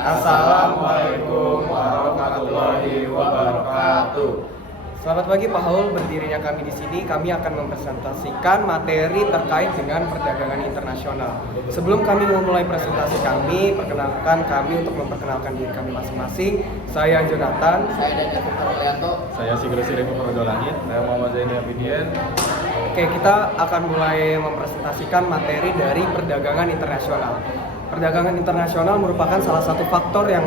Assalamualaikum warahmatullahi wabarakatuh. Selamat pagi Pak Haul, berdirinya kami di sini, kami akan mempresentasikan materi terkait dengan perdagangan internasional. Sebelum kami memulai presentasi kami, perkenalkan kami untuk memperkenalkan diri kami masing-masing. Saya Jonathan. Saya Daniel Victor Lianto. Saya Sigro Sirifu Langit. Saya Muhammad Zaini Abidian. Oke, kita akan mulai mempresentasikan materi dari perdagangan internasional. Perdagangan internasional merupakan salah satu faktor yang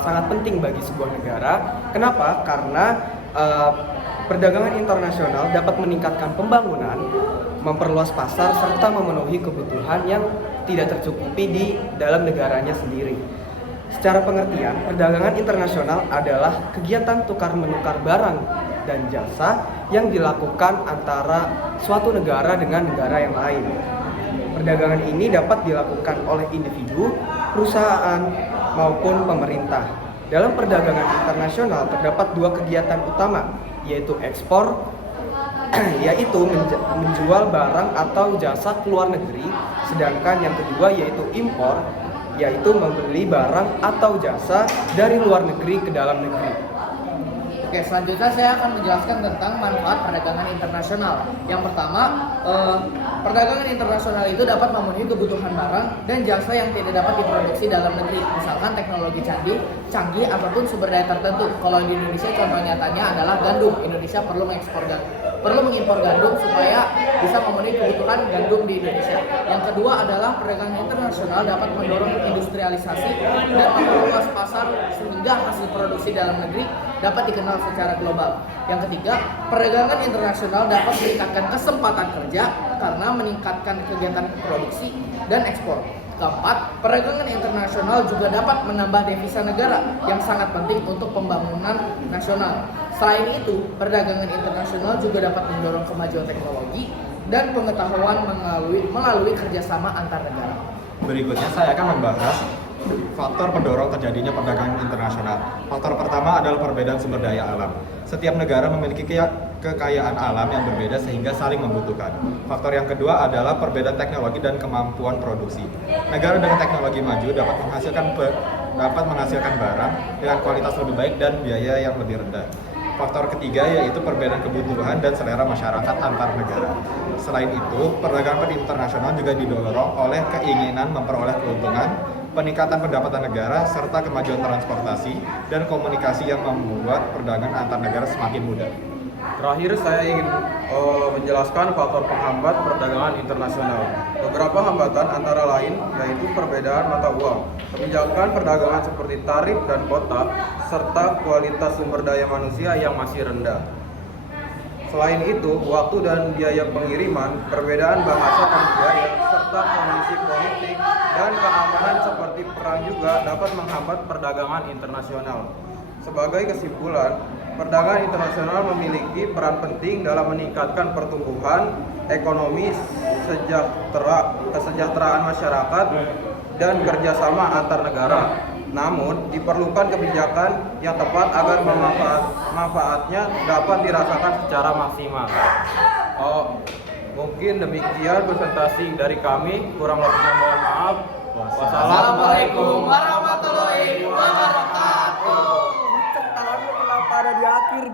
sangat penting bagi sebuah negara. Kenapa? Karena perdagangan internasional dapat meningkatkan pembangunan, memperluas pasar, serta memenuhi kebutuhan yang tidak tercukupi di dalam negaranya sendiri. Secara pengertian, perdagangan internasional adalah kegiatan tukar-menukar barang dan jasa yang dilakukan antara suatu negara dengan negara yang lain. Perdagangan ini dapat dilakukan oleh individu, perusahaan, maupun pemerintah. Dalam perdagangan internasional terdapat dua kegiatan utama, yaitu ekspor, yaitu menjual barang atau jasa ke luar negeri, sedangkan yang kedua yaitu impor, yaitu membeli barang atau jasa dari luar negeri ke dalam negeri. Oke, selanjutnya saya akan menjelaskan tentang manfaat perdagangan internasional. Yang pertama, perdagangan internasional itu dapat memenuhi kebutuhan barang dan jasa yang tidak dapat diproduksi dalam negeri. Misalkan teknologi canggih ataupun sumber daya tertentu. Kalau di Indonesia contoh nyatanya adalah gandum. Indonesia perlu mengimpor gandum supaya bisa memenuhi kebutuhan gandum di Indonesia. Yang kedua adalah perdagangan internasional dapat mendorong industrialisasi dan memperluas pasar sehingga hasil produksi dalam negeri dapat dikenal secara global. Yang ketiga, perdagangan internasional dapat meningkatkan kesempatan kerja karena meningkatkan kegiatan produksi dan ekspor. Keempat, perdagangan internasional juga dapat menambah devisa negara yang sangat penting untuk pembangunan nasional. Selain itu, perdagangan internasional juga dapat mendorong kemajuan teknologi dan pengetahuan melalui kerjasama antar negara. Berikutnya saya akan membahas faktor pendorong terjadinya perdagangan internasional. Faktor pertama adalah perbedaan sumber daya alam. Setiap negara memiliki kekayaan alam yang berbeda sehingga saling membutuhkan. Faktor yang kedua adalah perbedaan teknologi dan kemampuan produksi. Negara dengan teknologi maju dapat menghasilkan barang dengan kualitas lebih baik dan biaya yang lebih rendah. Faktor ketiga yaitu perbedaan kebutuhan dan selera masyarakat antar negara. Selain itu, perdagangan internasional juga didorong oleh keinginan memperoleh keuntungan, peningkatan pendapatan negara, serta kemajuan transportasi dan komunikasi yang membuat perdagangan antar negara semakin mudah. Terakhir, saya ingin menjelaskan faktor penghambat perdagangan internasional. Beberapa hambatan antara lain yaitu perbedaan mata uang, kebijakan perdagangan seperti tarif dan kuota, serta kualitas sumber daya manusia yang masih rendah. Selain itu, waktu dan biaya pengiriman, perbedaan bahasa dan biaya, serta kondisi politik dan keamanan seperti perang juga dapat menghambat perdagangan internasional. Sebagai kesimpulan, perdagangan internasional memiliki peran penting dalam meningkatkan pertumbuhan ekonomi, kesejahteraan masyarakat, dan kerjasama antar negara. Namun, diperlukan kebijakan yang tepat agar manfaatnya dapat dirasakan secara maksimal. Mungkin demikian presentasi dari kami. Kurang lebihnya mohon maaf. Wassalamualaikum warahmatullahi wabarakatuh. Kenapa ada di akhir?